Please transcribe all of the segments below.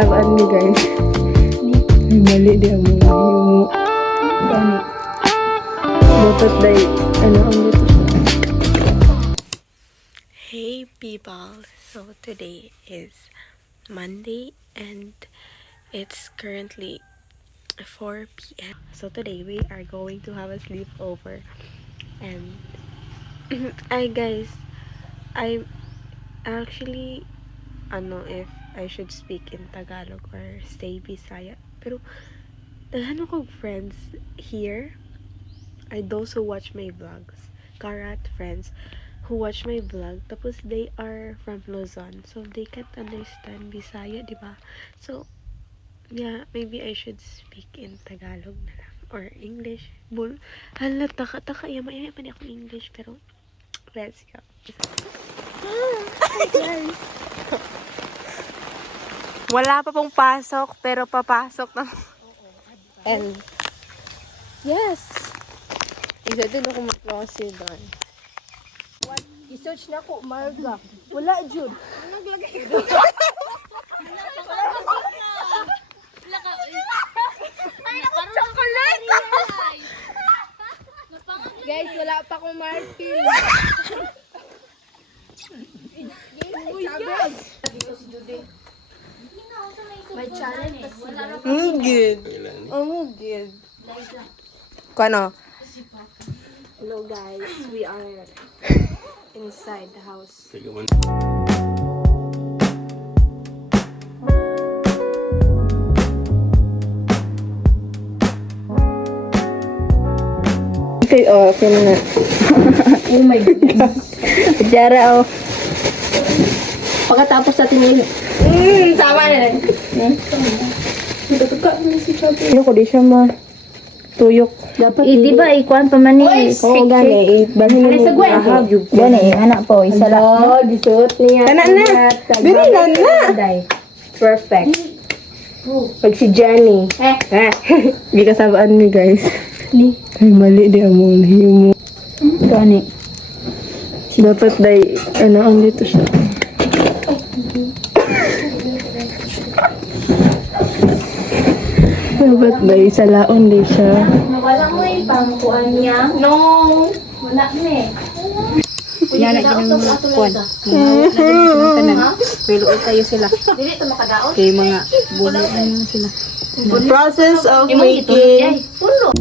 kasabaan ni guys. Ay, mali di ang mga himu. Ano? Dapat day, ano ang dito siya. Hey people, so today is Monday and it's currently 4 p.m. So today we are going to have a sleepover and guys, I actually if I should speak in Tagalog or say Bisaya, pero daghan ko friends here and those who watch my vlogs, Karat friends who watch my vlog, tapos they are from Luzon, so they can't understand Bisaya, diba? So yeah, maybe I should speak in Tagalog na lang or English. Hala, taka yama pa ako English, pero let's go. Guys, wala pa pong pasok, pero papasok na. And yes, isa din ako mag-close doon. I-search na ko, Marga. Wala, Jude. Naglagay ko. Chocolate! Guys, wala pa akong Martin. May challenge. Good. Good. Kano? Hello guys, we are inside the house. Okay, okay na. Oh my God. Jara, oh. Pagkatapos natin yun. Sama na. Ano ko, di siya tuyok. Dapat Di ba ikuan pa man ni? Oo, gani. Ibalhin mo. Gani, anak po, isa lang. Oh, disuot niya. Kana na. Bili na na. Perfect. Pag si Jenny. Hindi kasabaan ni guys. Ay, mali di ang mga himu. Gani. Dapat day, ano ang dito siya. Dapat day, sa laon di siya. Wala mo yung pangkuan niya. No. Wala mo eh. Yan na ginang kuwan. Pero kayo sila. Dili to makadaot. Kay mga bulo sila. Process of Imo itulog making. yay. Pulo.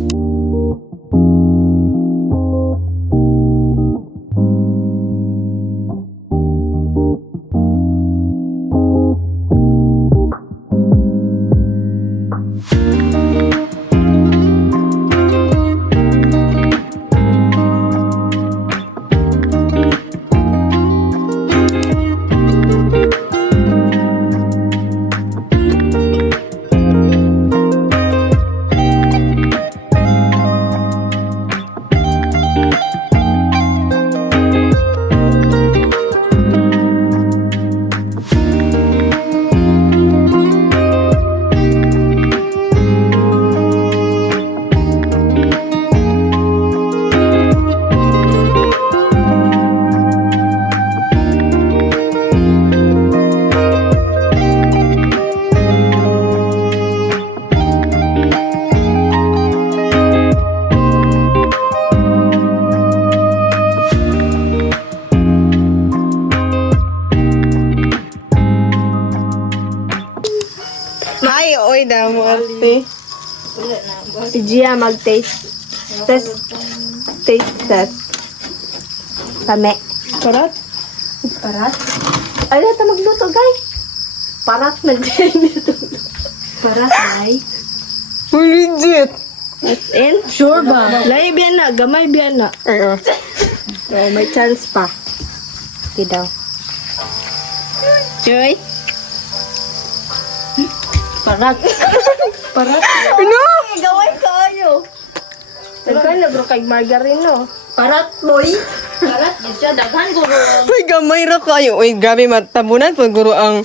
Ay, oy daw mo ate. Si Gia mag-taste. Taste test. Tame. Karat? Parat? Ay, nata magluto, guys. Parat na dito. Parat, ay. Legit. As in? Sure ba? Lai biyan na. Gamay biyan na. Oo. Oh, may chance pa. Hindi daw. Joy? Parat. Parat. Ano? Gawin kayo. Nagkaya na bro kay margarine, no? Parat, boy. Karat, di siya daghan guro. Uy, gamay ra kayo. Uy, grabe matabunan po guro ang...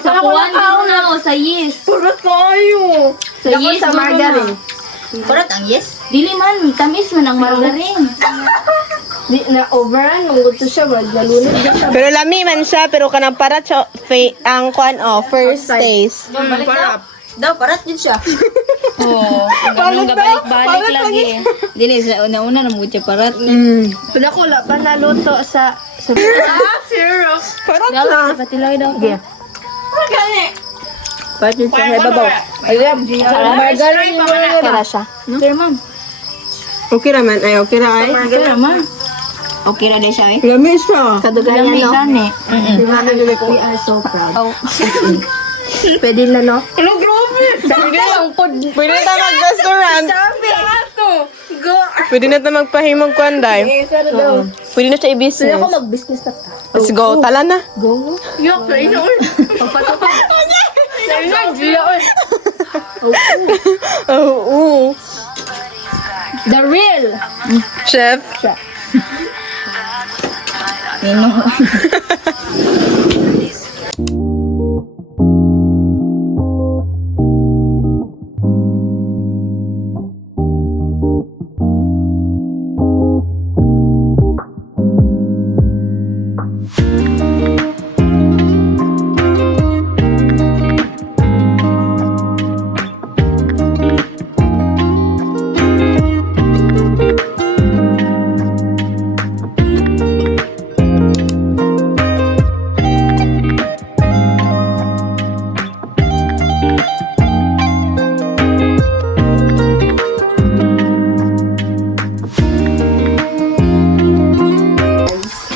Sa kuwan din na o sa yes. Parat kayo. Sa yes Sa guro margarine. na. Parat ang yes? Dili man, tamis man ang margarine. Di na overrun nung gusto siya wag nalunod na siya. Pero lami man siya, pero kanang parat siya, ang kuan first taste. Daw, parat din siya. Oo. Ganun balik lagi. Dili, sa una-una na mo siya parat. Pero ako wala pa naluto sa syrup. Parat Daw, na. patilay daw. Okay. Parat din siya sa ibabaw. Ayun, margarine mo na Para siya. Okay, ma'am. Okay naman, ay okay na ay. Okay naman. Okay na din siya eh. Lami siya. Kadugayan no. Gani. We are so proud. Pwede na no? Ano, grabe. Pwede na tayo mag-restaurant. Pwede na tayo magpahimog kwanday. Pwede na siya i-business. Ako mag-business na ta. Let's go. Tala na. Go. Yok, kayo na ul. Pagpatutok. Sabi na, Gia ul. Oo. The real. Chef. Ninong.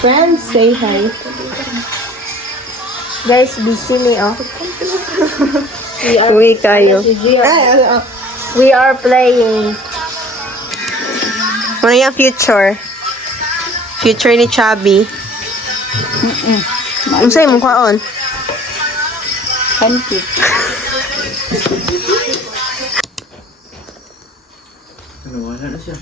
Friends, say hi. Guys, busy me oh. Uwi kayo. We are playing. Ano yung future? Future ni Chubby. Ano sa'yo mo kwaon? Pancake. Wala na siya.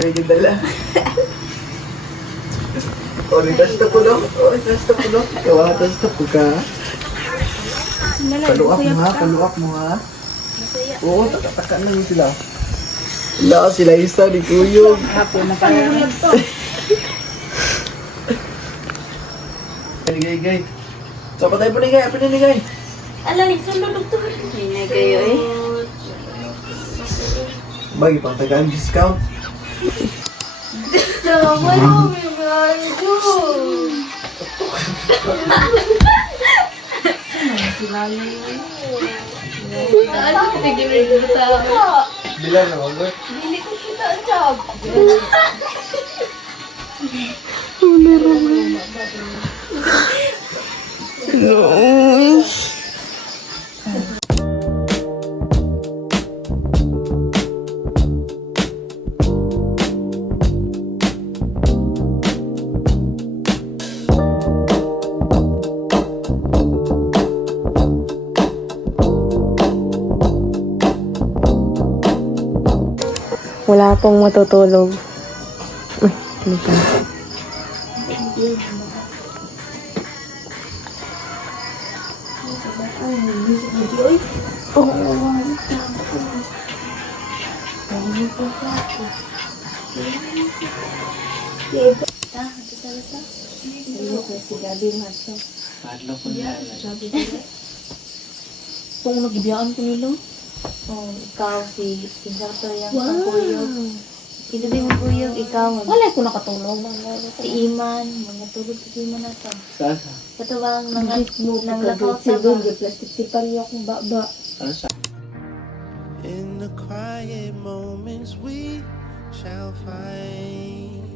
Ready dala. Oritas na po no? Oritas na po no? Kawatas na po ka. Paluak mo ha, paluak mo ha. Oo, taka-taka na yun sila. Wala sila isa ni Kuyog. Hapon na kaya. Ligay-ligay. So, patay po ligay, apa na ligay? Hinay kayo eh. Bagi pang tagaan discount. Bilang na mag Wala pong matutulog. Ay, ano pa? Kung nagibiyaan ko nilo. Oh, ikaw si Pinsato yung kuyog. Ito din mo kuyog, ikaw. Wala ko nakatulog. Si Iman, mga tulog si Iman na to. Sasa. Ito ba ang nang lakaw sa ba? Plastic tipal yung akong baba. Ano sa? In the quiet moments we shall find.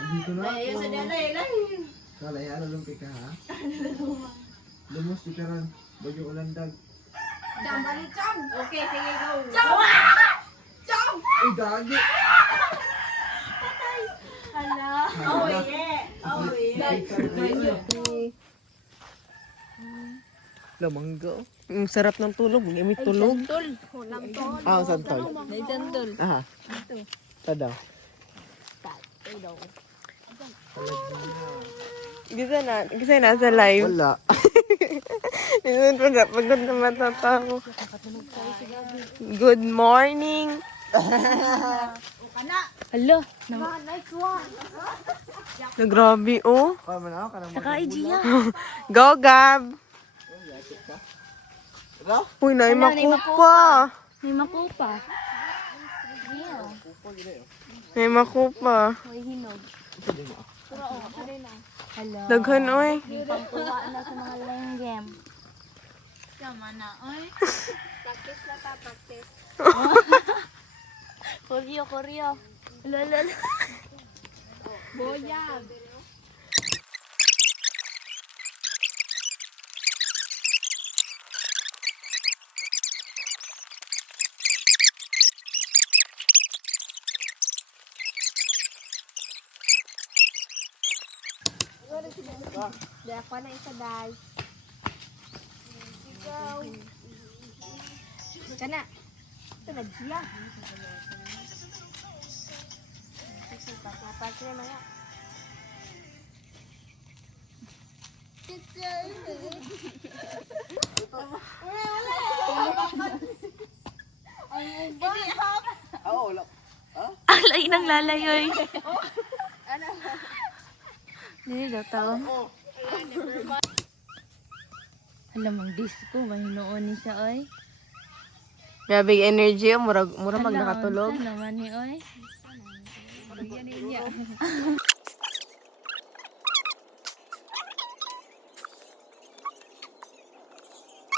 Dito na ako. Kalaya, lalumpi ka ha? Lumos di karan. Bagyo ulandag. Okay, sige, go. Uy, gagi! Hala. Oh, yeah! Oh, yeah! Lamangga. Ang sarap ng tulog. May tulog. Ah, santol. May sandol. Aha. Tada. Gisa na sa live. Wala. Pagod na matatawa. Good morning. Hala. Grabe, oh. Paano man ako? Kanang Naka-IG yan. Go, Gab. Ra? Uy, naimakupa. May makupa. Naimakupa. May hinog. Hala. Daghan, oy. May pangkuha na sa mga lenggem. Koryo, koryo. Lalala. Oo, wala. Alay nang lalayoy. Dili daw tao. Alam ang disco, mahinoon ni siya, oy. Grabe energy, oh. Mura pag nakatulog. Saan naman ni, oy?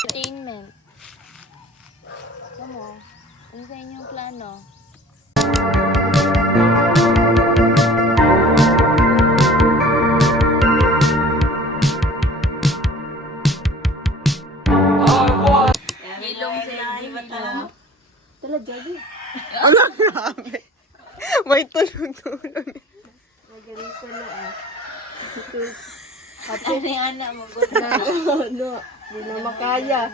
Entertainment. Kamu, ano sa inyong plano? Hilong sila ay hilong. Ano, grabe. May tulog-tulog. Ano yung anak mo? Hindi na makaya.